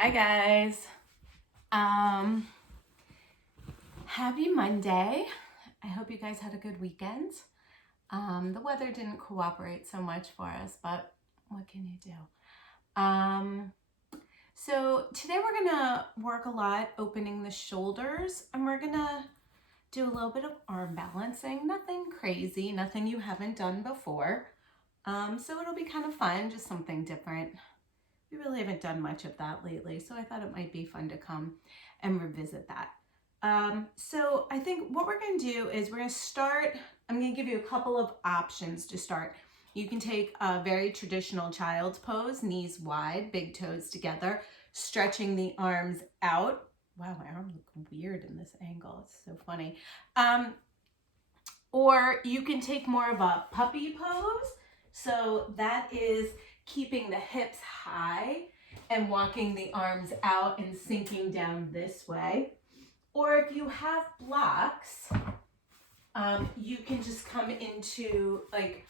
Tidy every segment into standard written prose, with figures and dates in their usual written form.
Hi guys. Happy Monday. I hope you guys had a good weekend. The weather didn't cooperate so much for us, but what can you do? So today we're gonna work a lot opening the shoulders, and we're gonna do a little bit of arm balancing. Nothing crazy, nothing you haven't done before. So it'll be kind of fun, just something different. We really haven't done much of that lately, so I thought it might be fun to come and revisit that. So I think what we're going to do is we're going to start, I'm going to give you a couple of options to start. You can take a very traditional child's pose, knees wide, big toes together, stretching the arms out. Wow, my arms look weird in this angle. It's so funny. Or you can take more of a puppy pose. So that is keeping the hips high and walking the arms out and sinking down this way. Or if you have blocks, you can just come into like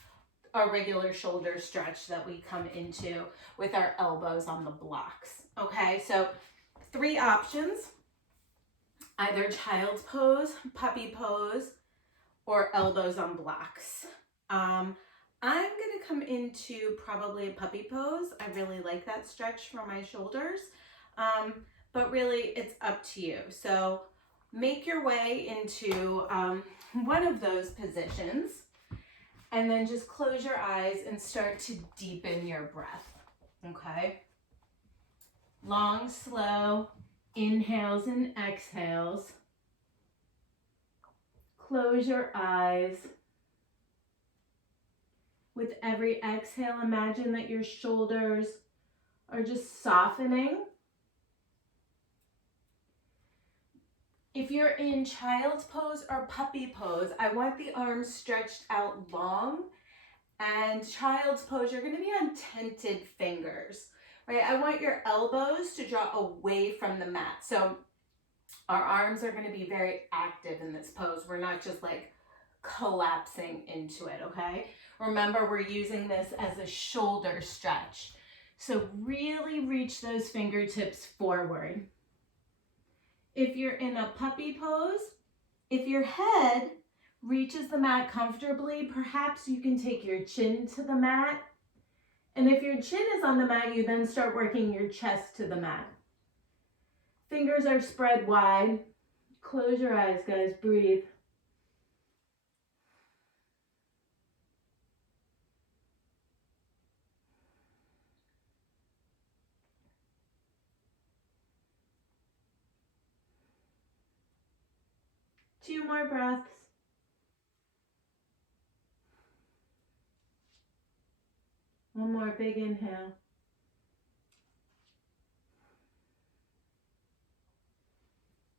a regular shoulder stretch that we come into with our elbows on the blocks. Okay, so 3 options: either child's pose, puppy pose, or elbows on blocks. I'm gonna come into probably a puppy pose. I really like that stretch for my shoulders, but really it's up to you. So make your way into one of those positions, and then just close your eyes and start to deepen your breath, okay? Long, slow inhales and exhales. Close your eyes. With every exhale, imagine that your shoulders are just softening. If you're in child's pose or puppy pose, I want the arms stretched out long. And child's pose, you're going to be on tented fingers, right? I want your elbows to draw away from the mat. So our arms are going to be very active in this pose. We're not just like collapsing into it, okay? Remember, we're using this as a shoulder stretch. So really reach those fingertips forward. If you're in a puppy pose, if your head reaches the mat comfortably, perhaps you can take your chin to the mat. And if your chin is on the mat, you then start working your chest to the mat. Fingers are spread wide. Close your eyes, guys. Breathe. Two more breaths. One more big inhale.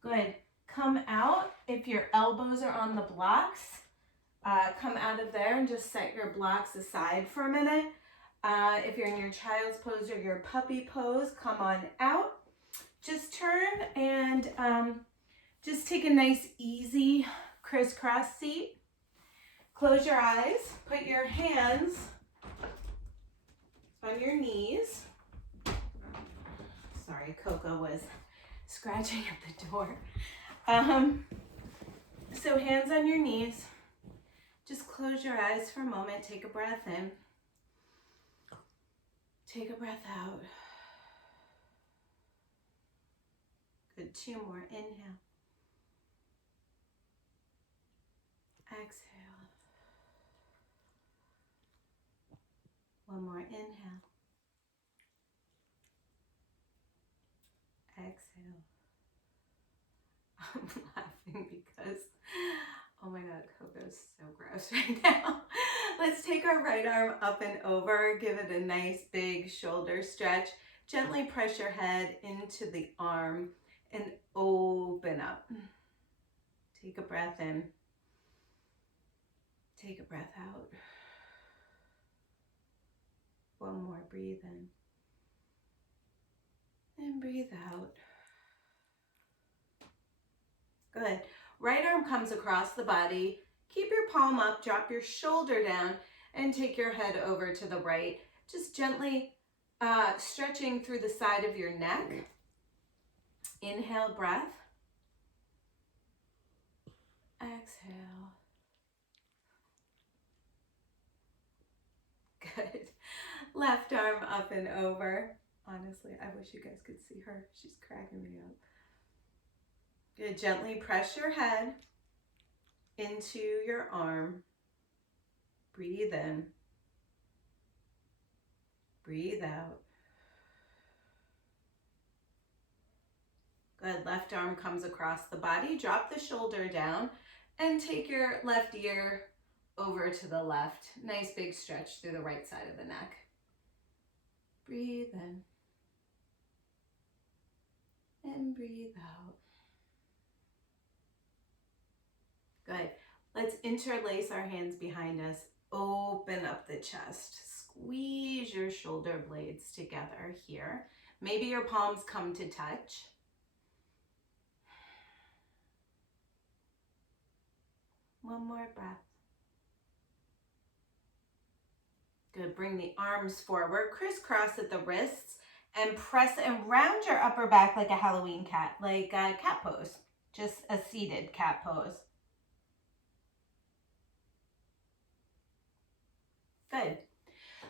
Good. Come out. If your elbows are on the blocks, come out of there and just set your blocks aside for a minute. If you're in your child's pose or your puppy pose, come on out. Just turn and just take a nice, easy crisscross seat. Close your eyes. Put your hands on your knees. Sorry, Coco was scratching at the door. So hands on your knees. Just close your eyes for a moment. Take a breath in. Take a breath out. Good. 2 more. Inhale. Exhale. 1 more. Inhale. Exhale. I'm laughing because, oh my God, Coco's so gross right now. Let's take our right arm up and over. Give it a nice big shoulder stretch. Gently press your head into the arm and open up. Take a breath in. Take a breath out. 1 more. Breathe in. And breathe out. Good. Right arm comes across the body. Keep your palm up, drop your shoulder down, and take your head over to the right. Just gently stretching through the side of your neck. Inhale, breath. Exhale. Good. Left arm up and over. Honestly, I wish you guys could see her. She's cracking me up. Good. Gently press your head into your arm. Breathe in. Breathe out. Good. Left arm comes across the body. Drop the shoulder down and take your left ear over to the left. Nice big stretch through the right side of the neck. Breathe in. And breathe out. Good. Let's interlace our hands behind us. Open up the chest. Squeeze your shoulder blades together here. Maybe your palms come to touch. One more breath. Good. Bring the arms forward, crisscross at the wrists, and press and round your upper back like a Halloween cat, like a cat pose, just a seated cat pose. Good.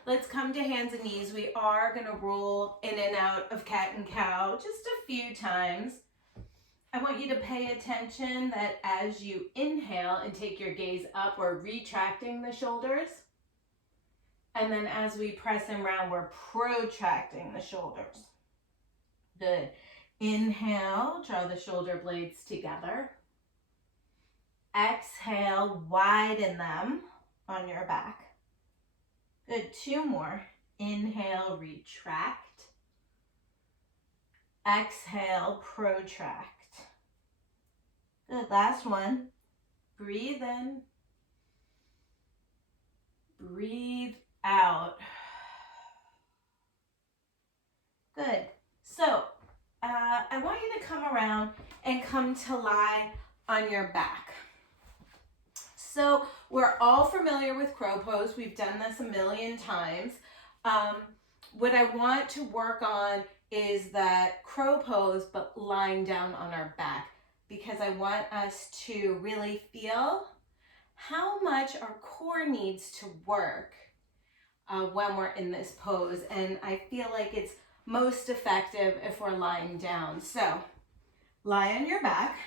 Let's come to hands and knees. We are going to roll in and out of cat and cow just a few times. I want you to pay attention that as you inhale and take your gaze up, we're retracting the shoulders. And then as we press and round, we're protracting the shoulders. Good. Inhale, draw the shoulder blades together. Exhale, widen them on your back. Good. Two more. Inhale, retract. Exhale, protract. Good. Last one. Breathe in. Breathe out. Good. So I want you to come around and come to lie on your back. So we're all familiar with crow pose. We've done this a million times. What I want to work on is that crow pose, but lying down on our back, because I want us to really feel how much our core needs to work when we're in this pose. And I feel like it's most effective if we're lying down. So lie on your back.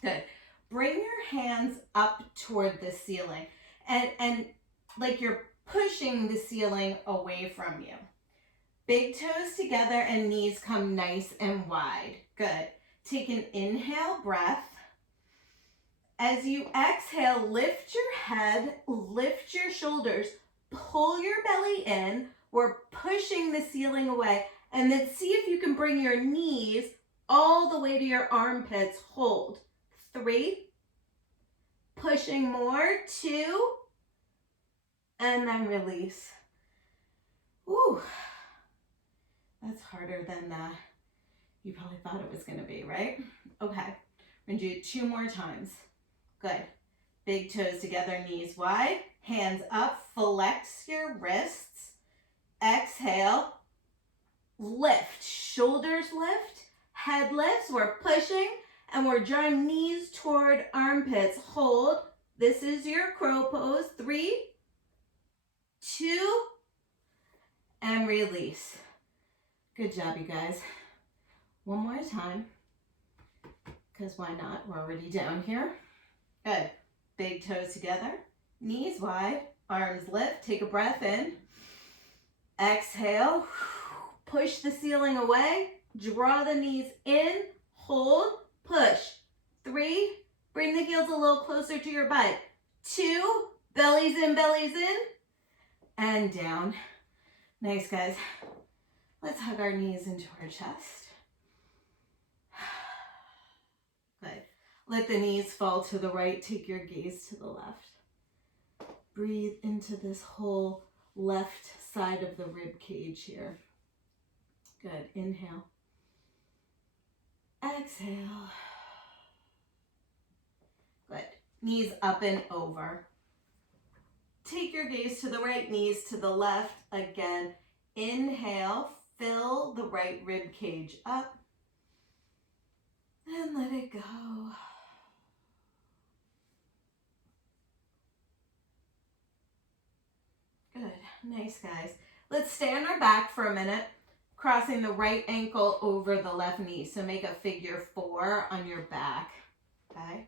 Good. Bring your hands up toward the ceiling and like you're pushing the ceiling away from you. Big toes together and knees come nice and wide. Good. Take an inhale breath. As you exhale, lift your head, lift your shoulders, pull your belly in. We're pushing the ceiling away. And then see if you can bring your knees all the way to your armpits. Hold. 3. Pushing more. 2. And then release. Ooh. That's harder than you probably thought it was going to be, right? Okay. We're going to do it 2 more times. Good. Big toes together, knees wide. Hands up. Flex your wrists. Exhale. Lift. Shoulders lift. Head lifts. We're pushing and we're drawing knees toward armpits. Hold. This is your crow pose. 3, 2, and release. Good job, you guys. One more time, because why not? We're already down here. Good. Big toes together, knees wide, arms lift. Take a breath in. Exhale. Push the ceiling away. Draw the knees in. Hold. Push. 3. Bring the heels a little closer to your butt. 2. Bellies in, and down. Nice, guys. Let's hug our knees into our chest. Good. Let the knees fall to the right. Take your gaze to the left. Breathe into this whole left side of the rib cage here. Good. Inhale. Exhale. Good. Knees up and over. Take your gaze to the right, knees to the left. Again, inhale, fill the right rib cage up. And let it go. Good. Nice, guys. Let's stay on our back for a minute, crossing the right ankle over the left knee. So make a figure 4 on your back. Okay.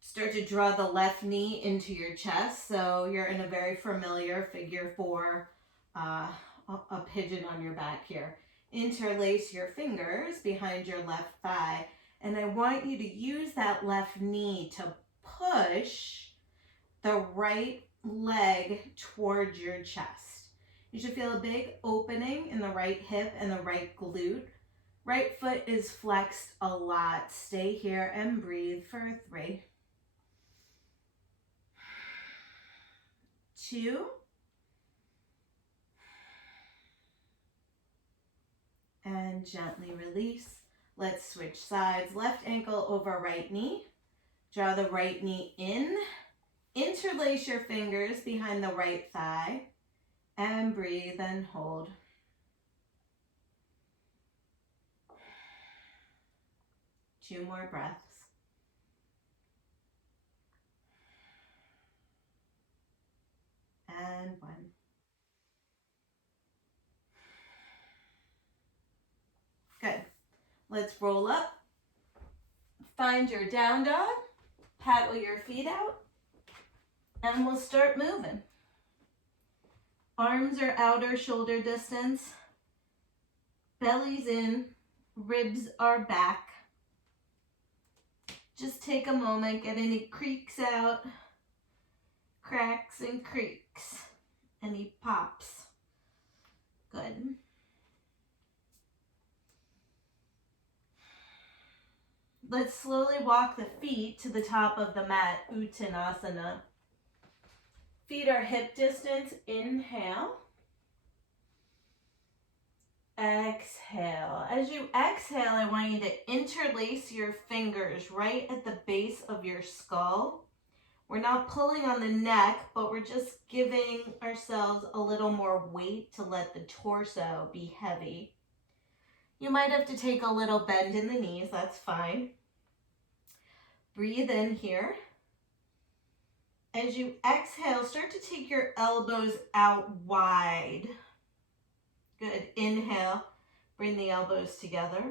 Start to draw the left knee into your chest. So you're in a very familiar figure 4, a pigeon on your back here. Interlace your fingers behind your left thigh. And I want you to use that left knee to push the right leg towards your chest. You should feel a big opening in the right hip and the right glute. Right foot is flexed a lot. Stay here and breathe for 3, 2, and gently release. Let's switch sides. Left ankle over right knee. Draw the right knee in. Interlace your fingers behind the right thigh. And breathe and hold. Two more breaths. And 1. Good. Let's roll up. Find your down dog. Paddle your feet out. And we'll start moving. Arms are outer shoulder distance. Belly's in. Ribs are back. Just take a moment. Get any creaks out. Cracks and creaks. Any pops. Good. Let's slowly walk the feet to the top of the mat, Uttanasana. Feet are hip distance. Inhale. Exhale. As you exhale, I want you to interlace your fingers right at the base of your skull. We're not pulling on the neck, but we're just giving ourselves a little more weight to let the torso be heavy. You might have to take a little bend in the knees, that's fine. Breathe in here. As you exhale, start to take your elbows out wide. Good. Inhale, bring the elbows together.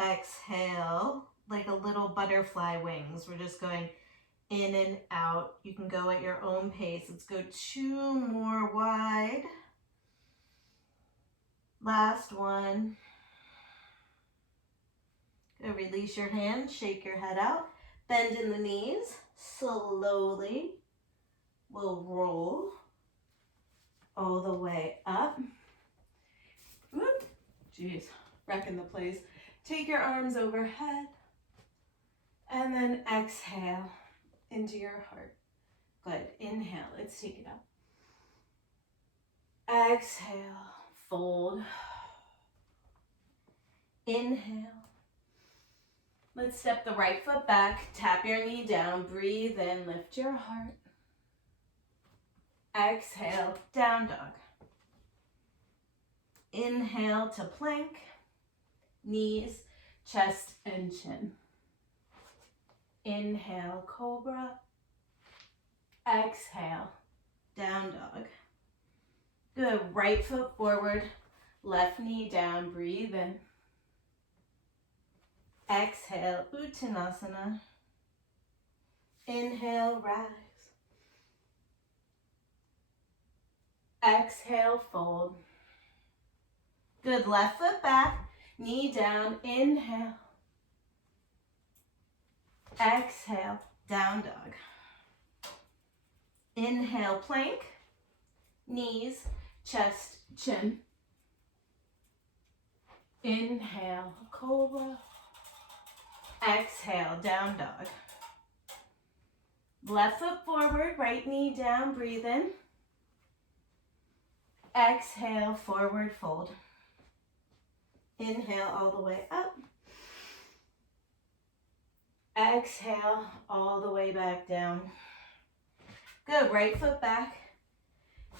Exhale, like a little butterfly wings. We're just going in and out. You can go at your own pace. Let's go 2 more wide. Last one. Good. Release your hands, shake your head out. Bend in the knees. Slowly, we'll roll all the way up. Whoop. Jeez, wrecking the place. Take your arms overhead and then exhale into your heart. Good. Inhale. Let's take it up. Exhale. Fold. Inhale. Let's step the right foot back. Tap your knee down. Breathe in. Lift your heart. Exhale. Down dog. Inhale to plank. Knees, chest, and chin. Inhale, cobra. Exhale, down dog. Good. Right foot forward, left knee down. Breathe in. Exhale, Uttanasana. Inhale, rise. Exhale, fold. Good. Left foot back, knee down. Inhale. Exhale, down dog. Inhale, plank. Knees, chest, chin. Inhale, cobra. Exhale, down dog. Left foot forward, right knee down. Breathe in. Exhale, forward fold. Inhale all the way up. Exhale all the way back down. Good. Right foot back.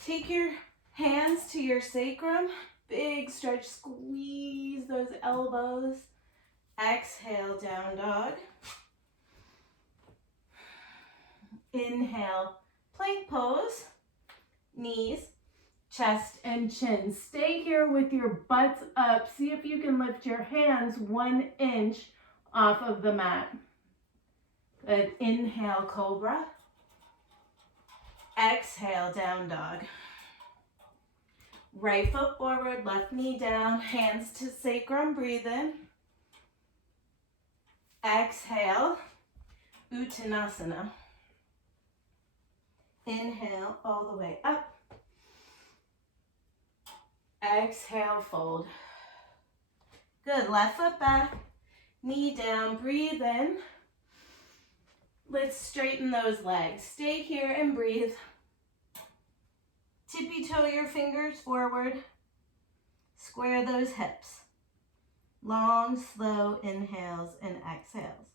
Take your hands to your sacrum. Big stretch. Squeeze those elbows. Exhale, down dog. Inhale, plank pose. Knees, chest, and chin. Stay here with your butts up. See if you can lift your hands 1 inch off of the mat. Good. Inhale, cobra. Exhale, down dog. Right foot forward, left knee down, hands to sacrum, breathe in. Exhale, Uttanasana. Inhale, all the way up. Exhale, fold. Good, left foot back, knee down, breathe in. Let's straighten those legs. Stay here and breathe. Tippy toe your fingers forward. Square those hips. Long, slow inhales and exhales.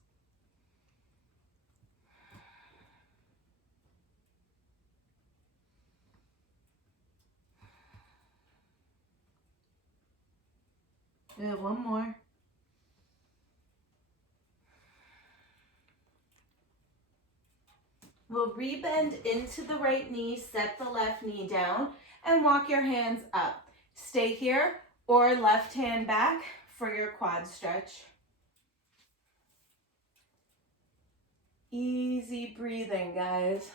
Good, one more. We'll rebend into the right knee, set the left knee down, and walk your hands up. Stay here or left hand back for your quad stretch. Easy breathing, guys.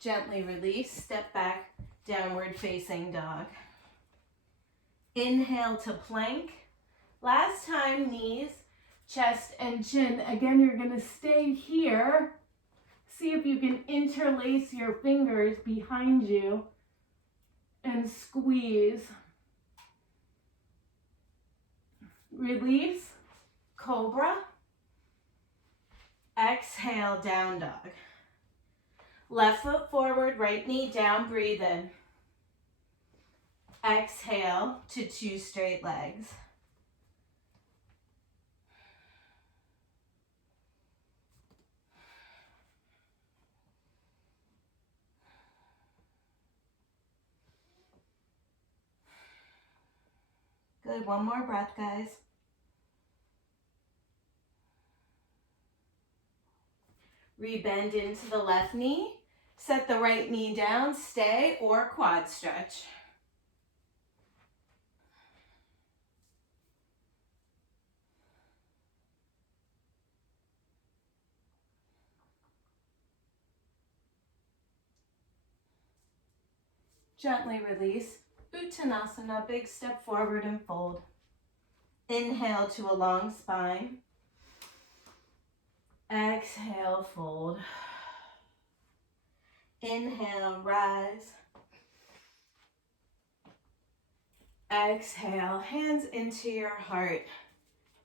Gently release, step back, downward facing dog. Inhale to plank. Last time, knees, chest, and chin. Again, you're gonna stay here. See if you can interlace your fingers behind you and squeeze. Release, cobra. Exhale, down dog. Left foot forward, right knee down, breathe in. Exhale to 2 straight legs. Good, one more breath, guys. Rebend into the left knee. Set the right knee down, stay or quad stretch. Gently release. Uttanasana, big step forward and fold. Inhale to a long spine. Exhale, fold. Inhale, rise. Exhale, hands into your heart.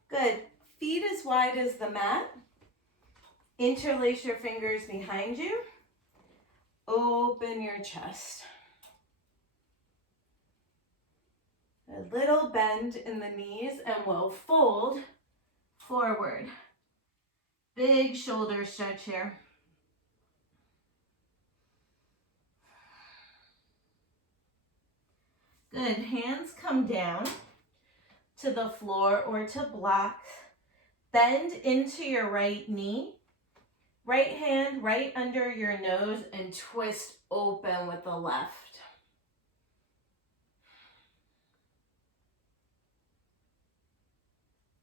Good. Feet as wide as the mat. Interlace your fingers behind you. Open your chest. A little bend in the knees and we'll fold forward. Big shoulder stretch here. Good, hands come down to the floor or to blocks. Bend into your right knee. Right hand right under your nose and twist open with the left.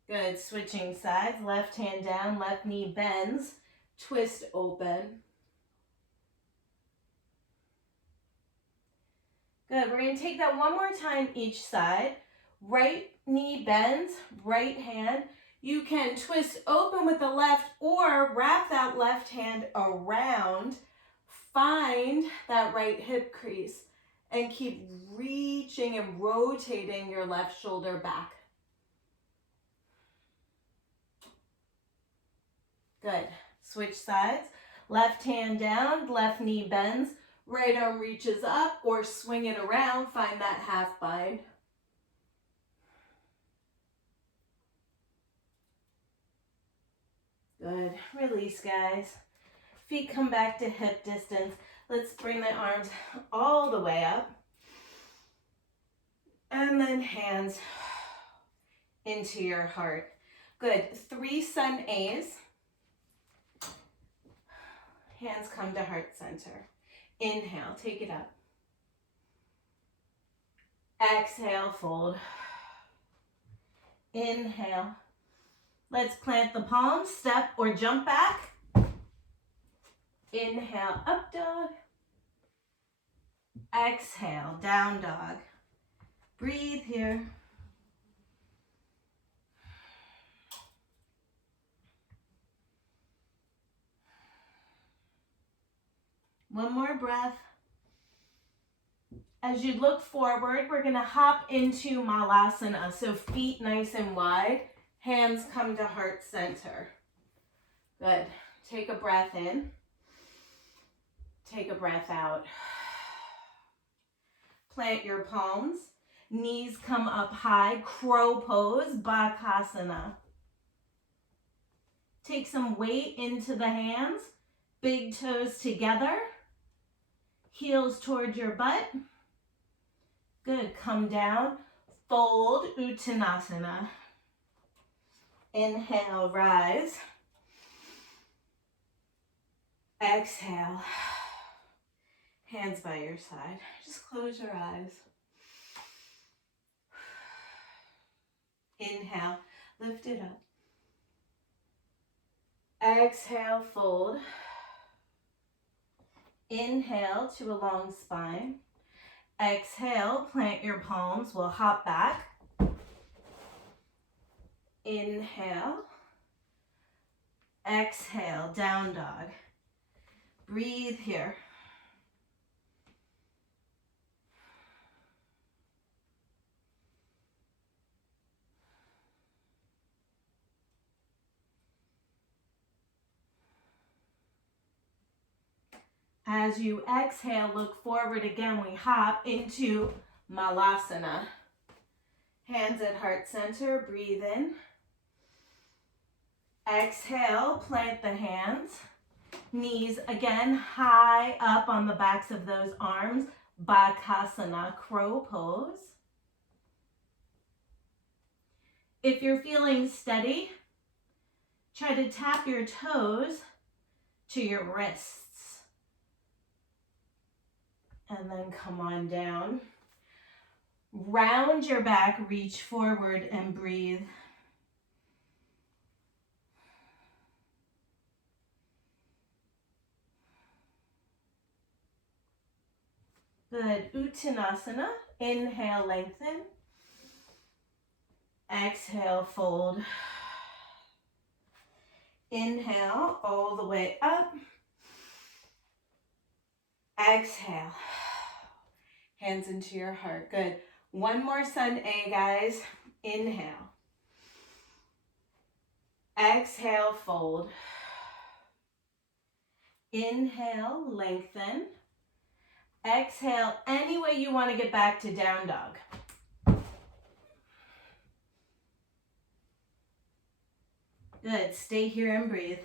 Good, switching sides, left hand down, left knee bends, twist open. Good, we're gonna take that one more time each side. Right knee bends, right hand. You can twist open with the left or wrap that left hand around. Find that right hip crease and keep reaching and rotating your left shoulder back. Good. Switch sides. Left hand down, left knee bends, right arm reaches up or swing it around. Find that half bind. Good. Release, guys. Feet come back to hip distance. Let's bring the arms all the way up. And then hands into your heart. Good. 3 sun A's. Hands come to heart center. Inhale, take it up. Exhale, fold. Inhale. Let's plant the palms, step or jump back. Inhale, up dog. Exhale, down dog. Breathe here. One more breath. As you look forward, we're going to hop into Malasana. So feet nice and wide, hands come to heart center. Good. Take a breath in. Take a breath out. Plant your palms. Knees come up high. Crow pose, Bakasana. Take some weight into the hands. Big toes together. Heels towards your butt. Good. Come down. Fold, Uttanasana. Inhale, rise. Exhale. Hands by your side. Just close your eyes. Inhale, lift it up. Exhale, fold. Inhale to a long spine. Exhale, plant your palms. We'll hop back. Inhale. Exhale, down dog. Breathe here. As you exhale, look forward again. We hop into Malasana. Hands at heart center. Breathe in. Exhale, plant the hands. Knees again high up on the backs of those arms. Bakasana, crow pose. If you're feeling steady, try to tap your toes to your wrists. And then come on down. Round your back, reach forward and breathe. Good. Uttanasana. Inhale, lengthen. Exhale, fold. Inhale, all the way up. Exhale. Hands into your heart. Good. One more sun A, guys. Inhale. Exhale, fold. Inhale, lengthen. Exhale, any way you want to get back to down dog. Good. Stay here and breathe.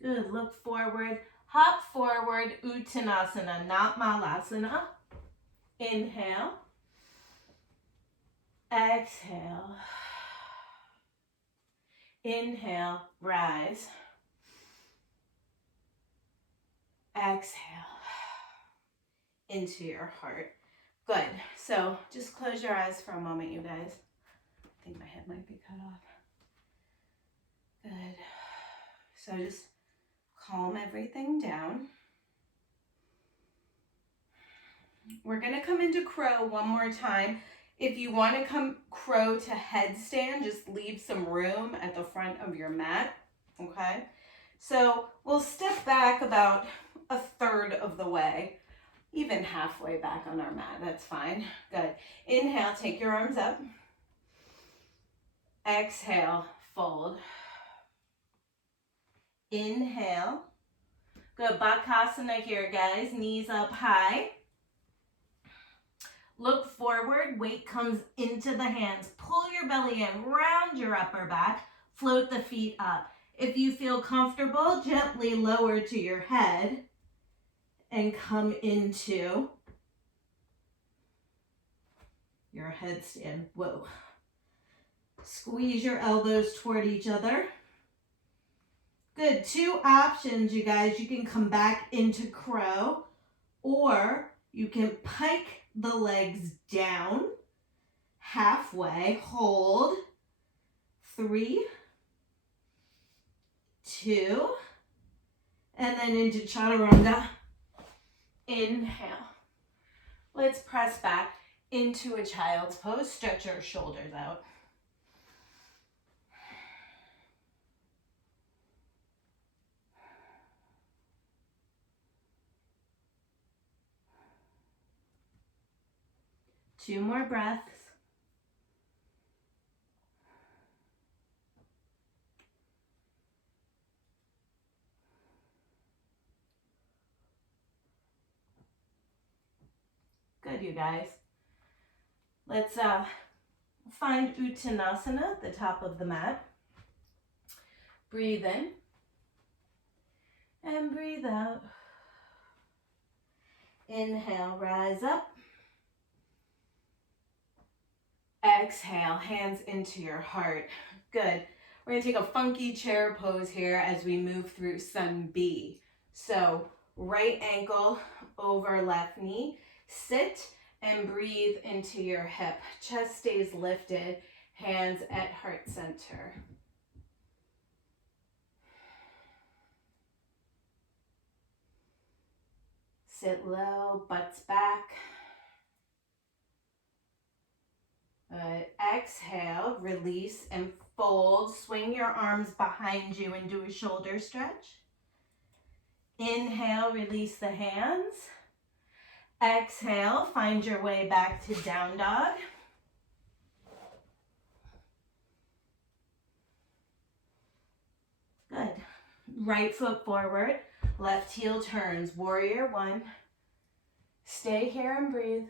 Good. Look forward. Hop forward. Uttanasana, not Malasana. Inhale. Exhale. Inhale. Rise. Exhale. Into your heart. Good. So just close your eyes for a moment, you guys. I think my head might be cut off. Good. So just calm everything down. We're going to come into crow one more time. If you want to come crow to headstand, just leave some room at the front of your mat, okay? So we'll step back about a third of the way, even halfway back on our mat, that's fine. Good. Inhale, take your arms up. Exhale, fold. Inhale, Good, Bakasana here, guys. Knees up high. Look forward, weight comes into the hands. Pull your belly in, round your upper back, float the feet up. If you feel comfortable, gently lower to your head and come into your headstand. Whoa. Squeeze your elbows toward each other. Good, 2 options, you guys. You can come back into crow, or you can pike the legs down halfway, hold, 3, 2, and then into chaturanga. Inhale. Let's press back into a child's pose. Stretch our shoulders out. Two more breaths. Good, you guys. Let's find Uttanasana, the top of the mat. Breathe in and breathe out. Inhale, rise up. Exhale, hands into your heart. Good. We're going to take a funky chair pose here as we move through Sun B. So right ankle over left knee. Sit and breathe into your hip. Chest stays lifted. Hands at heart center. Sit low, butts back. Good. Exhale, release and fold. Swing your arms behind you and do a shoulder stretch. Inhale, release the hands. Exhale, find your way back to down dog. Good. Right foot forward, left heel turns, warrior one. Stay here and breathe.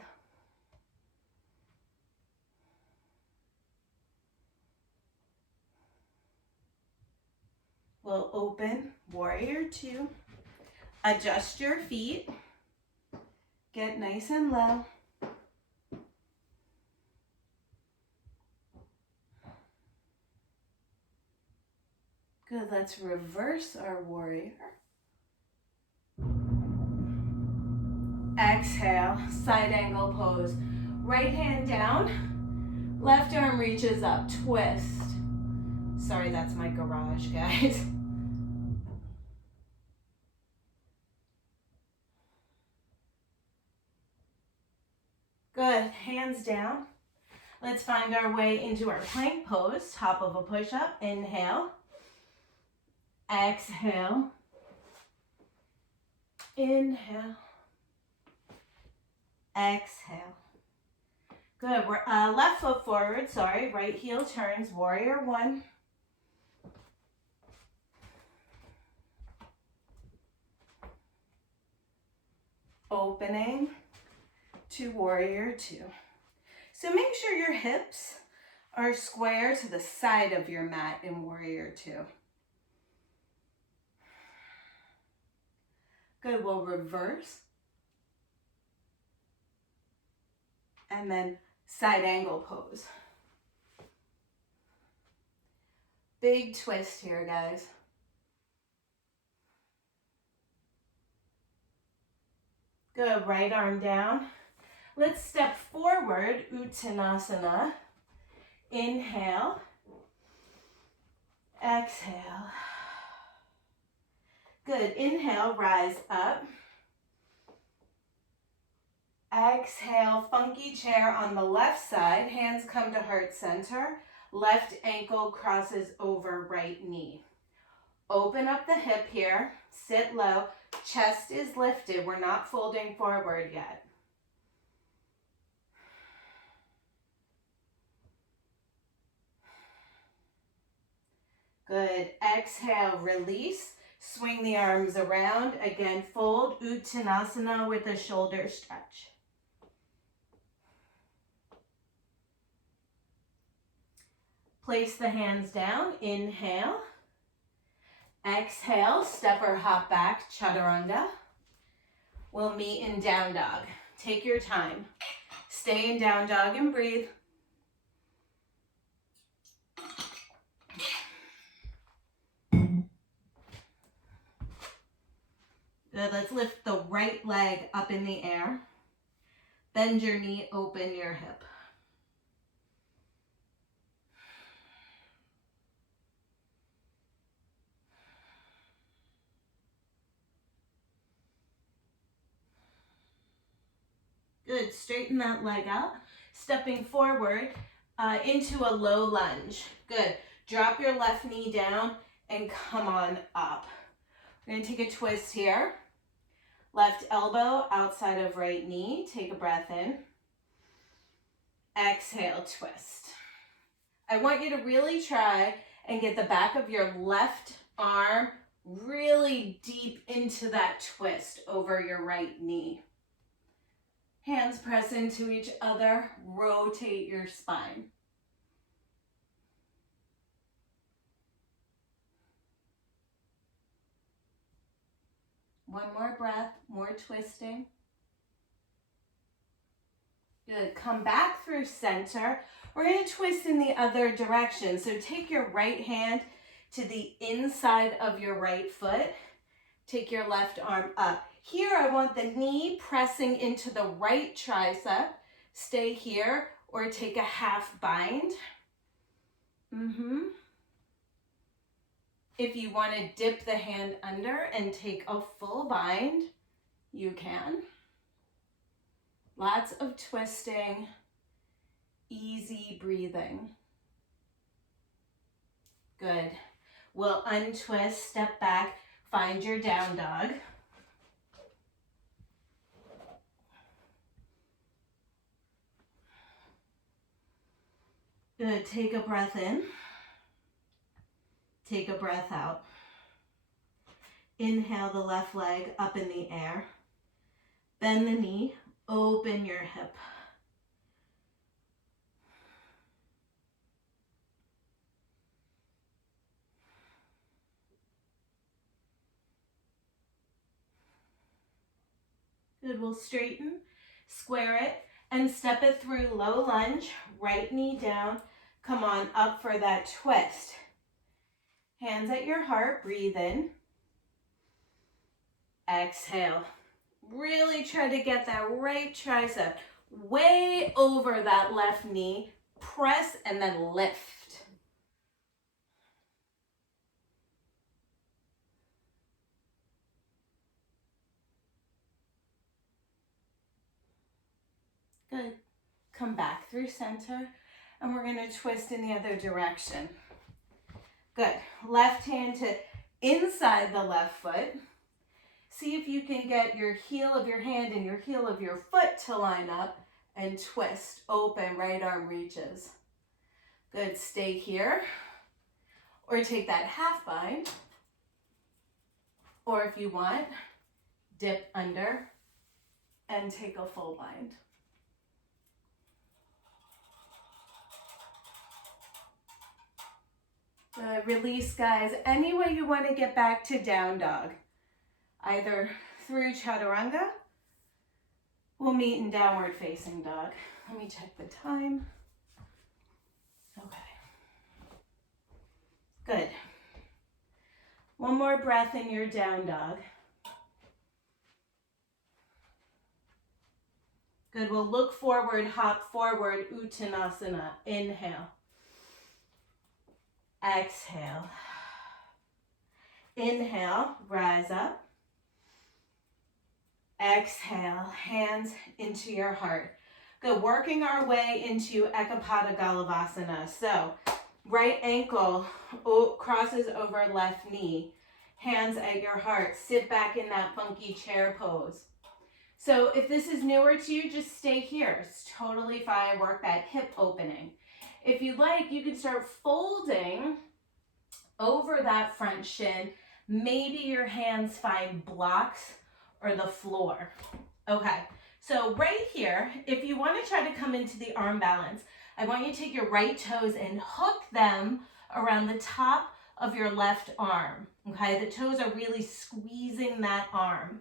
We'll open warrior two. Adjust your feet. Get nice and low. Good, let's reverse our warrior. Exhale, side angle pose. Right hand down, left arm reaches up, twist. Sorry, that's my garage, guys. Good, hands down. Let's find our way into our plank pose, top of a push-up. Inhale. Exhale. Inhale. Exhale. Good, we're left foot forward, sorry, right heel turns, warrior one. Opening to warrior two. So make sure your hips are square to the side of your mat in warrior two. Good, we'll reverse. And then side angle pose. Big twist here, guys. Good, right arm down. Let's step forward, Uttanasana. Inhale. Exhale. Good, inhale, rise up. Exhale, funky chair on the left side. Hands come to heart center. Left ankle crosses over right knee. Open up the hip here. Sit low. Chest is lifted. We're not folding forward yet. Good. Exhale, release. Swing the arms around. Again, fold Uttanasana with a shoulder stretch. Place the hands down. Inhale. Exhale, step or hop back, chaturanga. We'll meet in down dog. Take your time. Stay in down dog and breathe. Good, let's lift the right leg up in the air. Bend your knee, open your hip. Good, straighten that leg up. Stepping forward into a low lunge. Good, drop your left knee down and come on up. We're gonna take a twist here. Left elbow outside of right knee. Take a breath in. Exhale, twist. I want you to really try and get the back of your left arm really deep into that twist over your right knee. Hands press into each other. Rotate your spine. One more breath, more twisting. Good, come back through center. We're gonna twist in the other direction. So take your right hand to the inside of your right foot. Take your left arm up. Here, I want the knee pressing into the right tricep. Stay here or take a half bind. If you want to dip the hand under and take a full bind, you can. Lots of twisting, easy breathing. Good. We'll untwist, step back, find your down dog. Good, take a breath in. Take a breath out. Inhale the left leg up in the air. Bend the knee, open your hip. Good, we'll straighten, square it, and step it through low lunge, right knee down. Come on up for that twist. Hands at your heart, breathe in. Exhale. Really try to get that right tricep way over that left knee. Press and then lift. Good. Come back through center, and we're going to twist in the other direction. Good. Left hand to inside the left foot. See if you can get your heel of your hand and your heel of your foot to line up and twist. Open, right arm reaches. Good. Stay here. Or take that half bind. Or if you want, dip under and take a full bind. Release, guys. Any way you want to get back to down dog. Either through chaturanga. We'll meet in downward facing dog. Let me check the time. Okay. Good. One more breath in your down dog. Good. We'll look forward, hop forward, Uttanasana. Inhale. Exhale. Inhale, rise up. Exhale, hands into your heart. Good, working our way into Ekapada Galavasana. So, right ankle crosses over left knee. Hands at your heart. Sit back in that funky chair pose. So, if this is newer to you, just stay here. It's totally fine. Work that hip opening. If you'd like, you can start folding over that front shin, Maybe your hands find blocks or the floor. Okay, so right here, if you want to try to come into the arm balance, I want you to take your right toes and hook them around the top of your left arm. Okay, the toes are really squeezing that arm.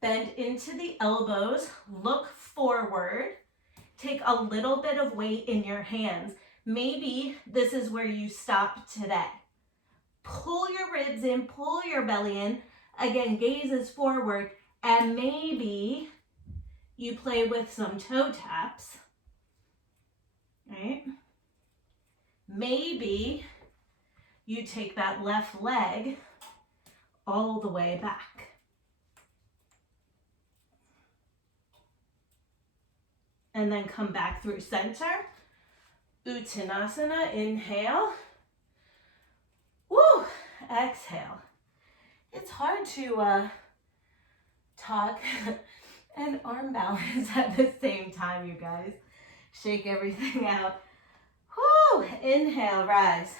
Bend into the elbows, look forward, take a little bit of weight in your hands. Maybe this is where you stop today. Pull your ribs in, pull your belly in. Again, gaze is forward, and maybe you play with some toe taps, right? Maybe you take that left leg all the way back. And then come back through center. Uttanasana, inhale. Woo, exhale. It's hard to talk and arm balance at the same time, you guys. Shake everything out. Woo, inhale, rise.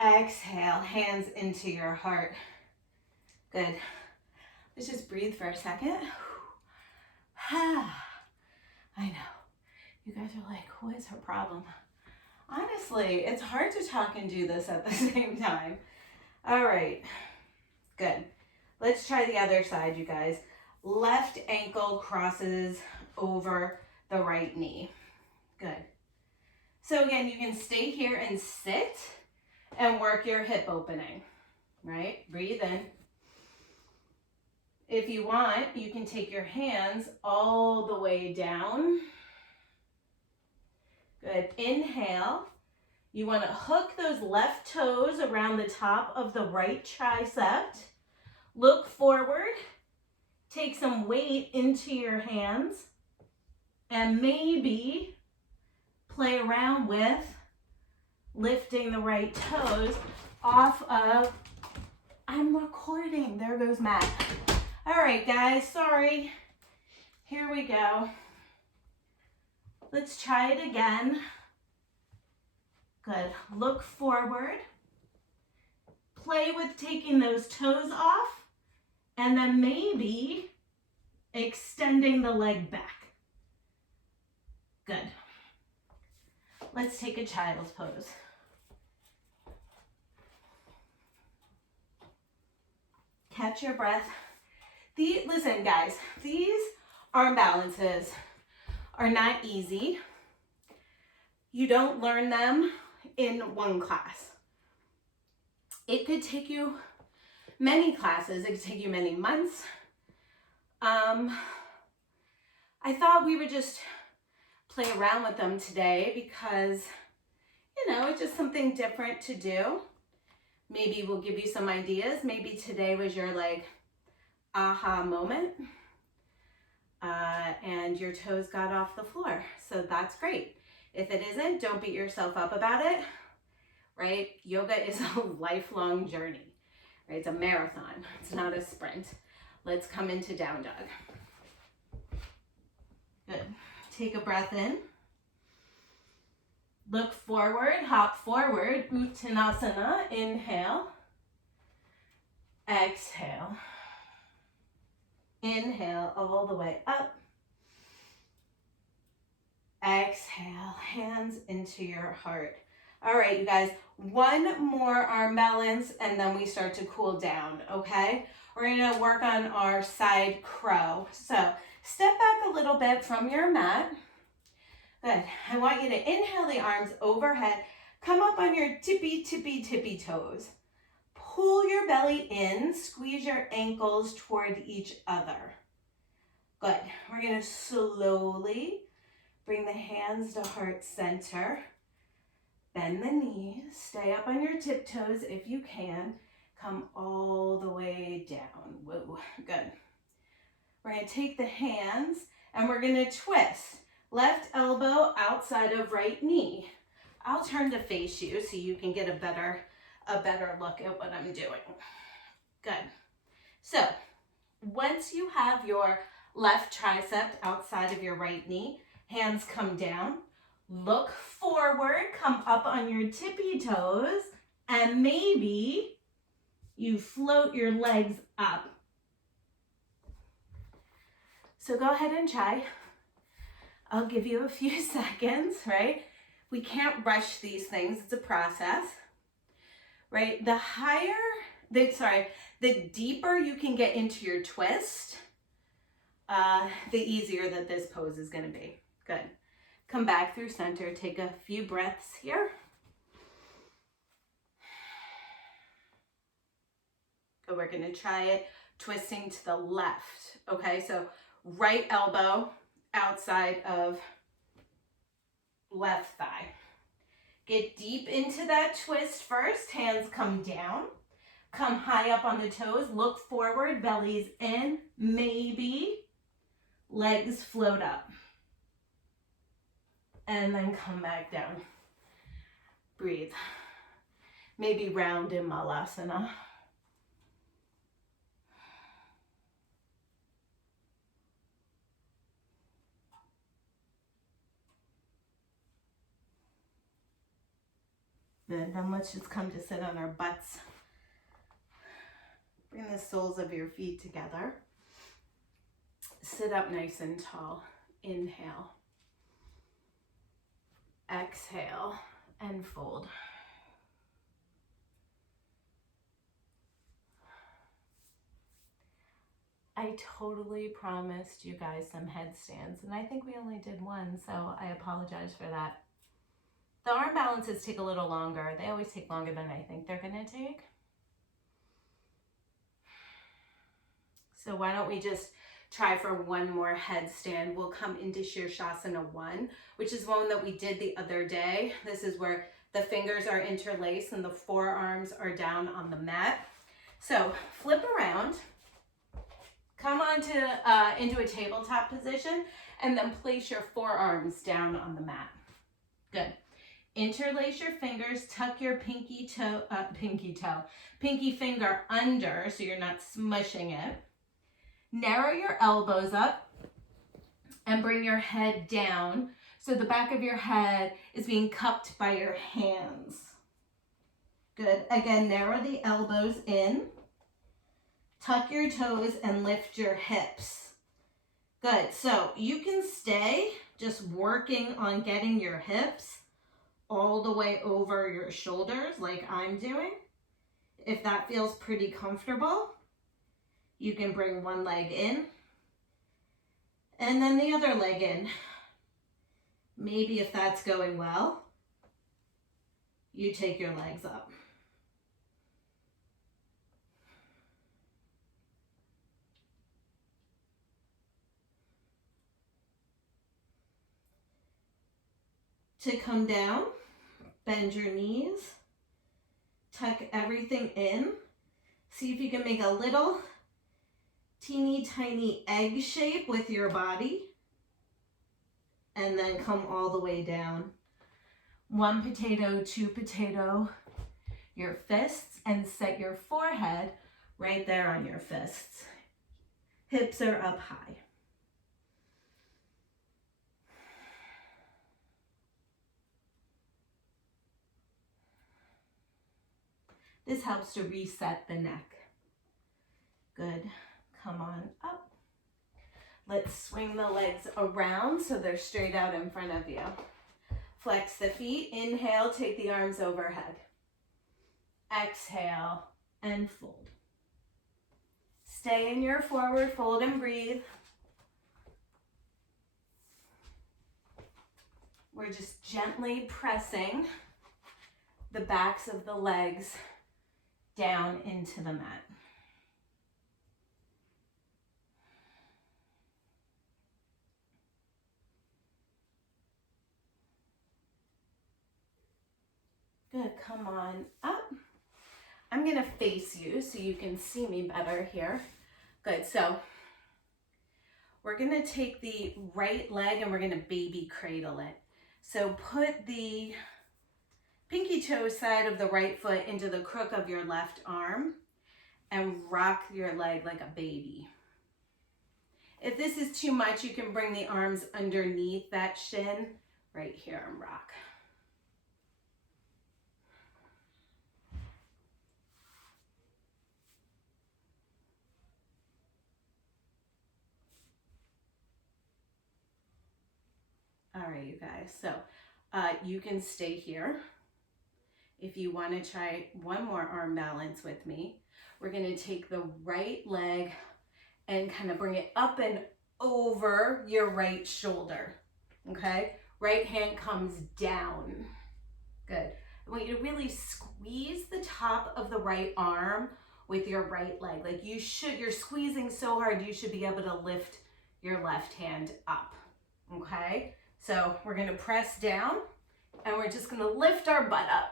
Exhale, hands into your heart. Good. Let's just breathe for a second. I know. You guys are like, what is her problem? Honestly, it's hard to talk and do this at the same time. All right. Good. Let's try the other side, you guys. Left ankle crosses over the right knee. Good. So again, you can stay here and sit and work your hip opening, right? Breathe in. If you want, you can take your hands all the way down. Good. Inhale. You want to hook those left toes around the top of the right tricep. Look forward. Take some weight into your hands. And maybe play around with lifting the right toes off of, I'm recording. There goes Matt. All right, guys, sorry. Here we go. Let's try it again. Good. Look forward. Play with taking those toes off, and then maybe extending the leg back. Good. Let's take a child's pose. Catch your breath. Listen, guys, these arm balances are not easy. You don't learn them in one class. It could take you many classes. It could take you many months. I thought we would just play around with them today because, you know, it's just something different to do. Maybe we'll give you some ideas. Maybe today was your like aha moment and your toes got off the floor. So that's great. If it isn't, don't beat yourself up about it, right? Yoga is a lifelong journey, right? It's a marathon. It's not a sprint. Let's come into down dog. Good. Take a breath in. Look forward, hop forward, Uttanasana, inhale. Exhale. Inhale all the way up. Exhale, hands into your heart. All right, you guys, one more arm balance and then we start to cool down, okay? We're gonna work on our side crow. So step back a little bit from your mat. Good. I want you to inhale the arms overhead. Come up on your tippy toes. Pull your belly in. Squeeze your ankles toward each other. Good. We're going to slowly bring the hands to heart center. Bend the knees. Stay up on your tiptoes if you can. Come all the way down. Whoa. Good. We're going to take the hands and we're going to twist. Left elbow outside of right knee. I'll turn to face you so you can get a better look at what I'm doing. Good. So once you have your left tricep outside of your right knee, hands come down, look forward, come up on your tippy toes, And maybe you float your legs up. So go ahead and try. I'll give you a few seconds, right? We can't rush these things. It's a process, right? The deeper you can get into your twist, the easier that this pose is going to be. Good. Come back through center. Take a few breaths here. Good. We're going to try it twisting to the left. Okay, so right elbow outside of left thigh. Get deep into that twist first. Hands come down. Come high up on the toes. Look forward. Belly's in. Maybe legs float up. And then come back down. Breathe. Maybe round in Malasana. Good. Then let's just come to sit on our butts. Bring the soles of your feet together. Sit up nice and tall. Inhale. Exhale and fold. I totally promised you guys some headstands, and I think we only did one, so I apologize for that. The arm balances take a little longer. They always take longer than I think they're going to take. So why don't we just try for one more headstand. We'll come into Shirshasana 1, which is one that we did the other day. This is where the fingers are interlaced and the forearms are down on the mat. So flip around, come onto into a tabletop position, and then place your forearms down on the mat. Good. Interlace your fingers, tuck your pinky finger under so you're not smushing it. Narrow your elbows up and bring your head down so the back of your head is being cupped by your hands. Good. Again, narrow the elbows in. Tuck your toes and lift your hips. Good. So you can stay just working on getting your hips all the way over your shoulders like I'm doing. If that feels pretty comfortable, you can bring one leg in and then the other leg in. Maybe if that's going well, you take your legs up. To come down, bend your knees, tuck everything in. See if you can make a little teeny tiny egg shape with your body. And then come all the way down. One potato, two potato, your fists, and set your forehead right there on your fists. Hips are up high. This helps to reset the neck. Good. Come on up. Let's swing the legs around so they're straight out in front of you. Flex the feet. Inhale, take the arms overhead. Exhale and fold. Stay in your forward fold and breathe. We're just gently pressing the backs of the legs down into the mat. Good, come on up. I'm gonna face you so you can see me better here. Good, so we're gonna take the right leg and we're gonna baby cradle it. So put the pinky toe side of the right foot into the crook of your left arm and rock your leg like a baby. If this is too much, you can bring the arms underneath that shin right here and rock. All right, you guys. So you can stay here. If you want to try one more arm balance with me, we're going to take the right leg and kind of bring it up and over your right shoulder. Okay? Right hand comes down. Good. I want you to really squeeze the top of the right arm with your right leg. Like you're squeezing so hard, you should be able to lift your left hand up. Okay? So we're going to press down and we're just going to lift our butt up.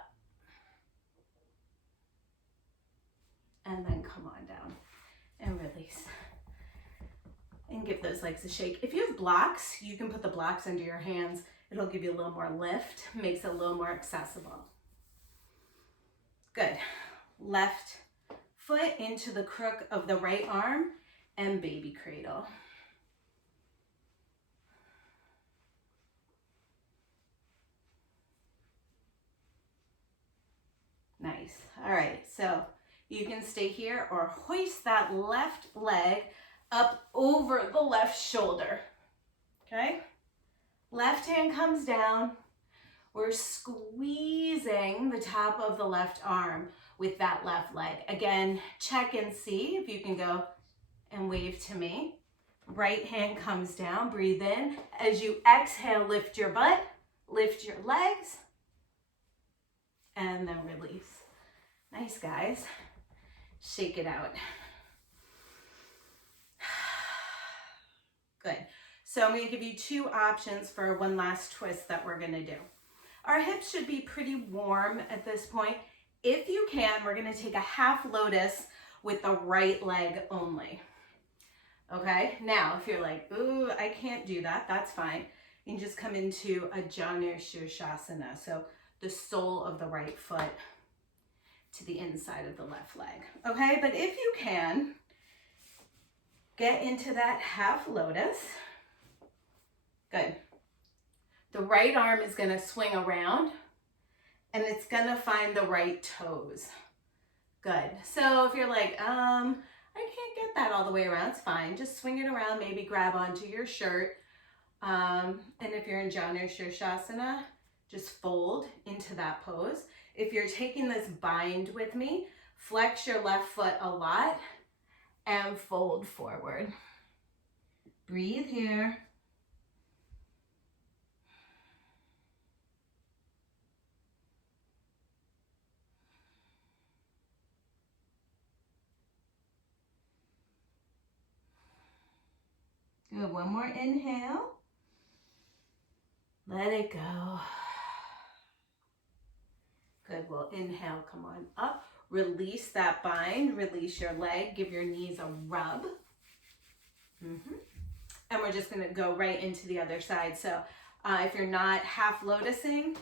And then come on down and release. And give those legs a shake. If you have blocks, you can put the blocks under your hands. It'll give you a little more lift, makes it a little more accessible. Good. Left foot into the crook of the right arm and baby cradle. Nice. All right, so you can stay here or hoist that left leg up over the left shoulder. Okay? Left hand comes down. We're squeezing the top of the left arm with that left leg. Again, check and see if you can go and wave to me. Right hand comes down. Breathe in. As you exhale, lift your butt, lift your legs, and then release. Nice, guys. Shake it out. Good. So I'm going to give you two options for one last twist that we're going to do. Our hips should be pretty warm at this point. If you can, we're going to take a half lotus with the right leg only. Okay? Now, if you're like, ooh, I can't do that, that's fine. You can just come into a Janu Shirshasana. So the sole of the right foot to the inside of the left leg. Okay? But if you can, get into that half lotus. Good. The right arm is going to swing around and it's going to find the right toes. Good. So if you're like, I can't get that all the way around, it's fine. Just swing it around, maybe grab onto your shirt. And if you're in Janu Shirshasana, just fold into that pose. If you're taking this bind with me, flex your left foot a lot and fold forward. Breathe here. Good, one more inhale. Let it go. Good, we'll inhale, come on up. Release that bind, release your leg, give your knees a rub. And we're just gonna go right into the other side. So if you're not half lotusing,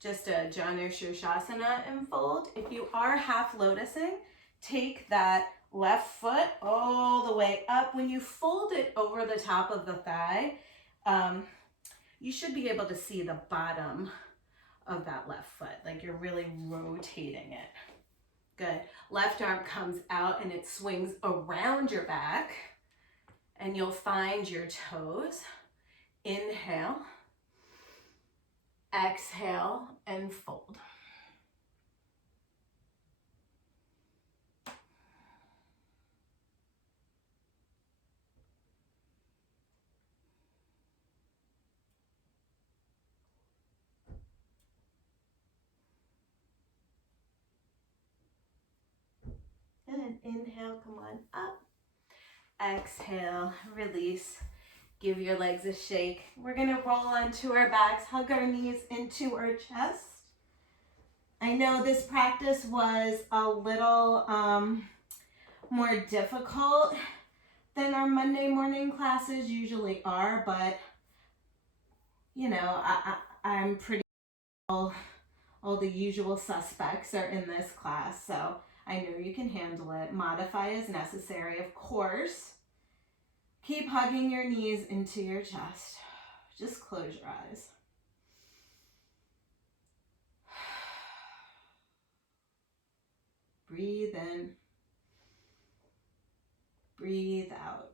just a Janu Shirshasana and fold. If you are half lotusing, take that left foot all the way up. When you fold it over the top of the thigh, you should be able to see the bottom of that left foot, like you're really rotating it. Good. Left arm comes out and it swings around your back and you'll find your toes. Inhale, exhale, and fold. And inhale, come on up. Exhale, release. Give your legs a shake. We're gonna roll onto our backs, hug our knees into our chest. I know this practice was a little more difficult than our Monday morning classes usually are, but you know, I'm pretty all the usual suspects are in this class, so I know you can handle it. Modify as necessary, of course. Keep hugging your knees into your chest. Just close your eyes. Breathe in. Breathe out.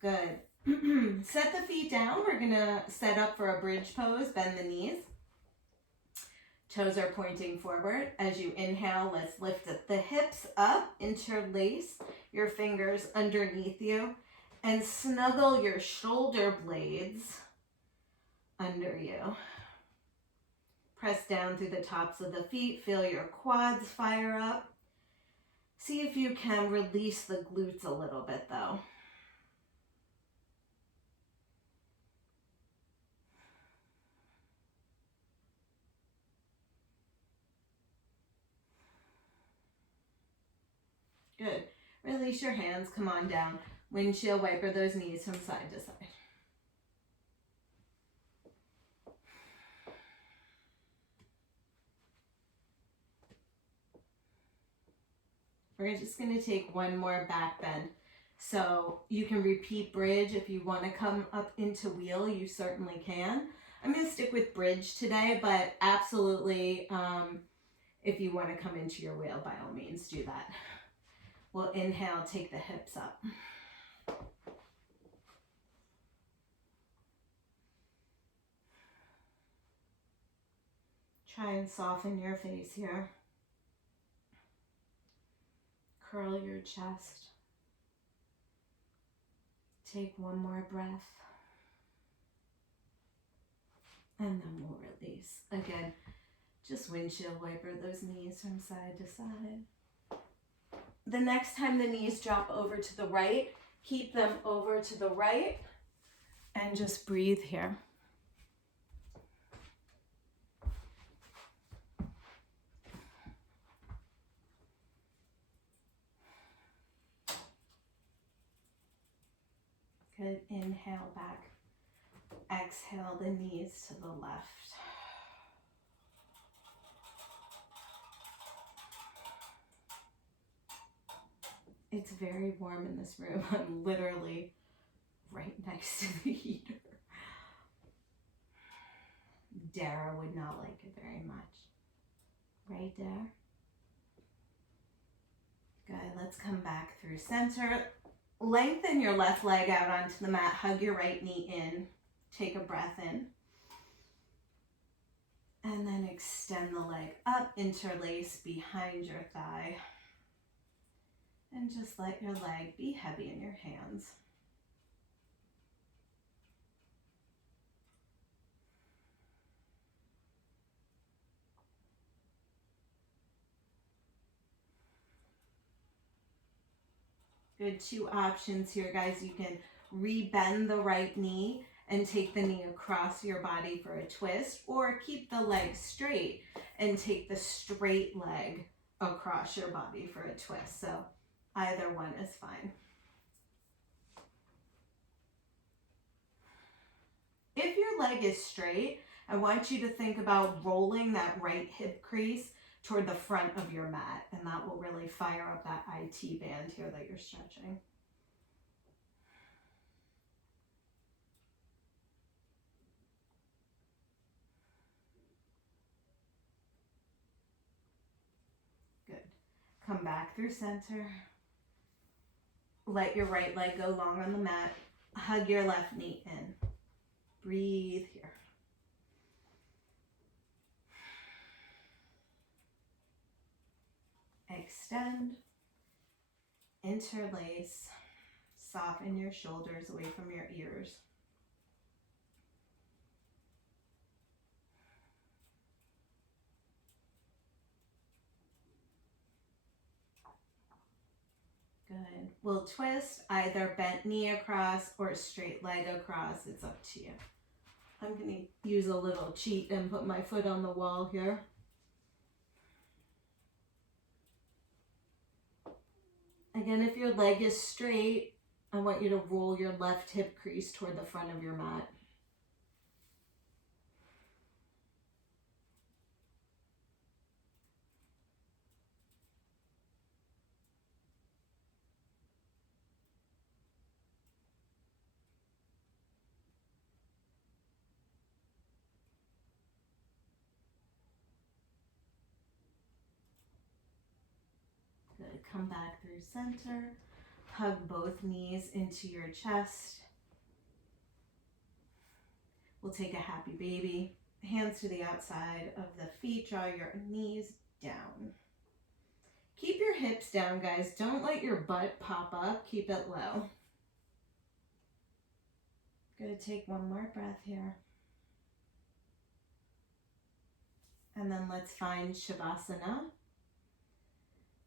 Good. Set the feet down. We're gonna set up for a bridge pose, bend the knees. Toes are pointing forward. As you inhale, let's lift the hips up, interlace your fingers underneath you, and snuggle your shoulder blades under you. Press down through the tops of the feet. Feel your quads fire up. See if you can release the glutes a little bit though. Good. Release your hands, come on down. Windshield wiper those knees from side to side. We're just going to take one more back bend. So you can repeat bridge. If you want to come up into wheel, you certainly can. I'm going to stick with bridge today, but absolutely, if you want to come into your wheel, by all means, do that. We'll inhale, take the hips up. Try and soften your face here. Curl your chest. Take one more breath. And then we'll release. Again, just windshield wiper those knees from side to side. The next time the knees drop over to the right, keep them over to the right and just breathe here. Good. Inhale back. Exhale the knees to the left. It's very warm in this room. I'm literally right next to the heater. Dara would not like it very much. Right there. Good. Let's come back through center. Lengthen your left leg out onto the mat. Hug your right knee in. Take a breath in. And then extend the leg up, interlace behind your thigh. And just let your leg be heavy in your hands. Good. Two options here, guys. You can rebend the right knee and take the knee across your body for a twist, or keep the leg straight and take the straight leg across your body for a twist. So either one is fine. If your leg is straight, I want you to think about rolling that right hip crease toward the front of your mat, and that will really fire up that IT band here that you're stretching. Good. Come back through center. Let your right leg go long on the mat. Hug your left knee in. Breathe here. Extend, interlace, soften your shoulders away from your ears. Good. We'll twist either bent knee across or straight leg across. It's up to you. I'm going to use a little cheat and put my foot on the wall here. Again, if your leg is straight, I want you to roll your left hip crease toward the front of your mat. Good. Come back through center. Hug both knees into your chest. We'll take a happy baby. Hands to the outside of the feet. Draw your knees down. Keep your hips down, guys. Don't let your butt pop up. Keep it low. Gonna take one more breath here. And then let's find Shavasana.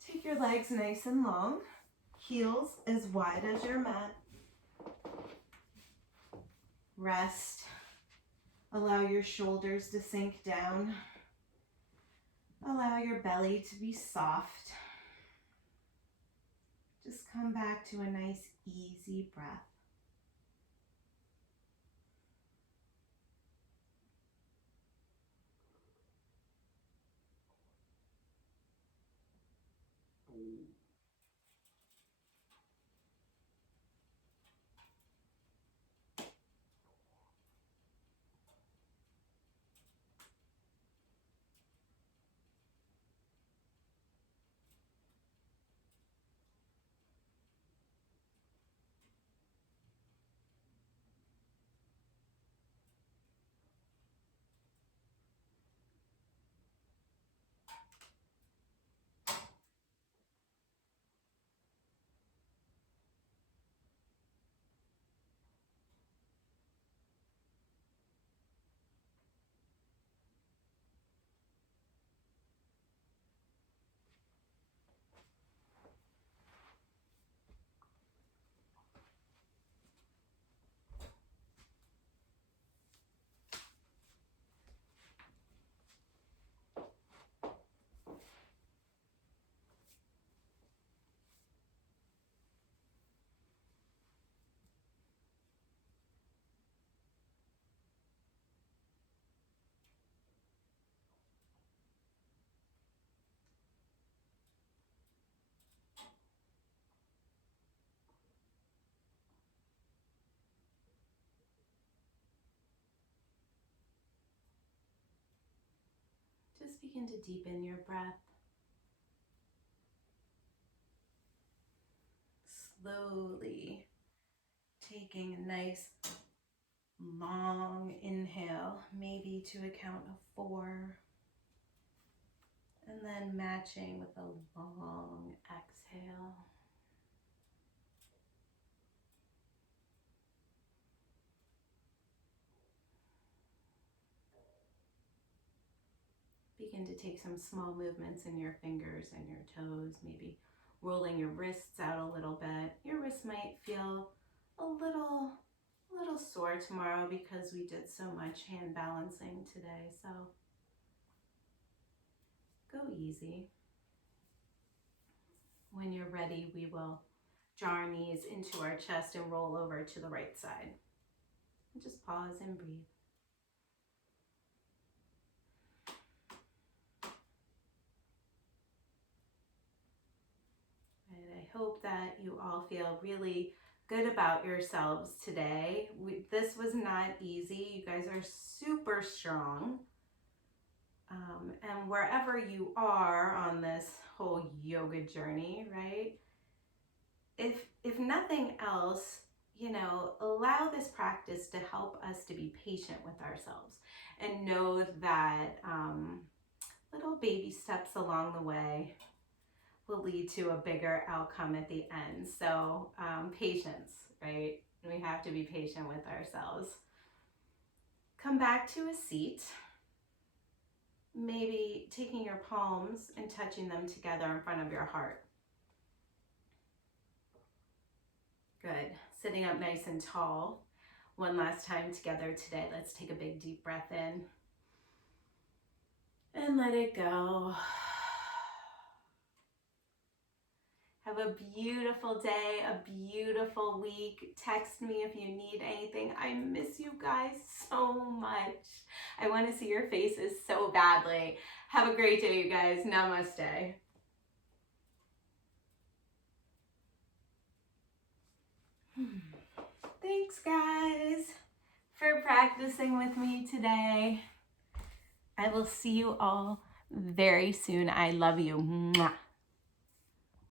Take your legs nice and long. Heels as wide as your mat. Rest. Allow your shoulders to sink down. Allow your belly to be soft. Just come back to a nice, easy breath. Just begin to deepen your breath. Slowly taking a nice long inhale, maybe to a count of 4. And then matching with a long exhale. Begin to take some small movements in your fingers and your toes, maybe rolling your wrists out a little bit. Your wrists might feel a little sore tomorrow because we did so much hand balancing today, so go easy. When you're ready, we will draw our knees into our chest and roll over to the right side. And just pause and breathe. I hope that you all feel really good about yourselves today. This was not easy. You guys are super strong. And wherever you are on this whole yoga journey, right? If nothing else, allow this practice to help us to be patient with ourselves and know that little baby steps along the way will lead to a bigger outcome at the end. So patience, right? We have to be patient with ourselves. Come back to a seat. Maybe taking your palms and touching them together in front of your heart. Good. Sitting up nice and tall. One last time together today. Let's take a big deep breath in. And let it go. Have a beautiful day, a beautiful week. Text me if you need anything. I miss you guys so much. I want to see your faces so badly. Have a great day, you guys. Namaste. Thanks, guys, for practicing with me today. I will see you all very soon. I love you. Mwah.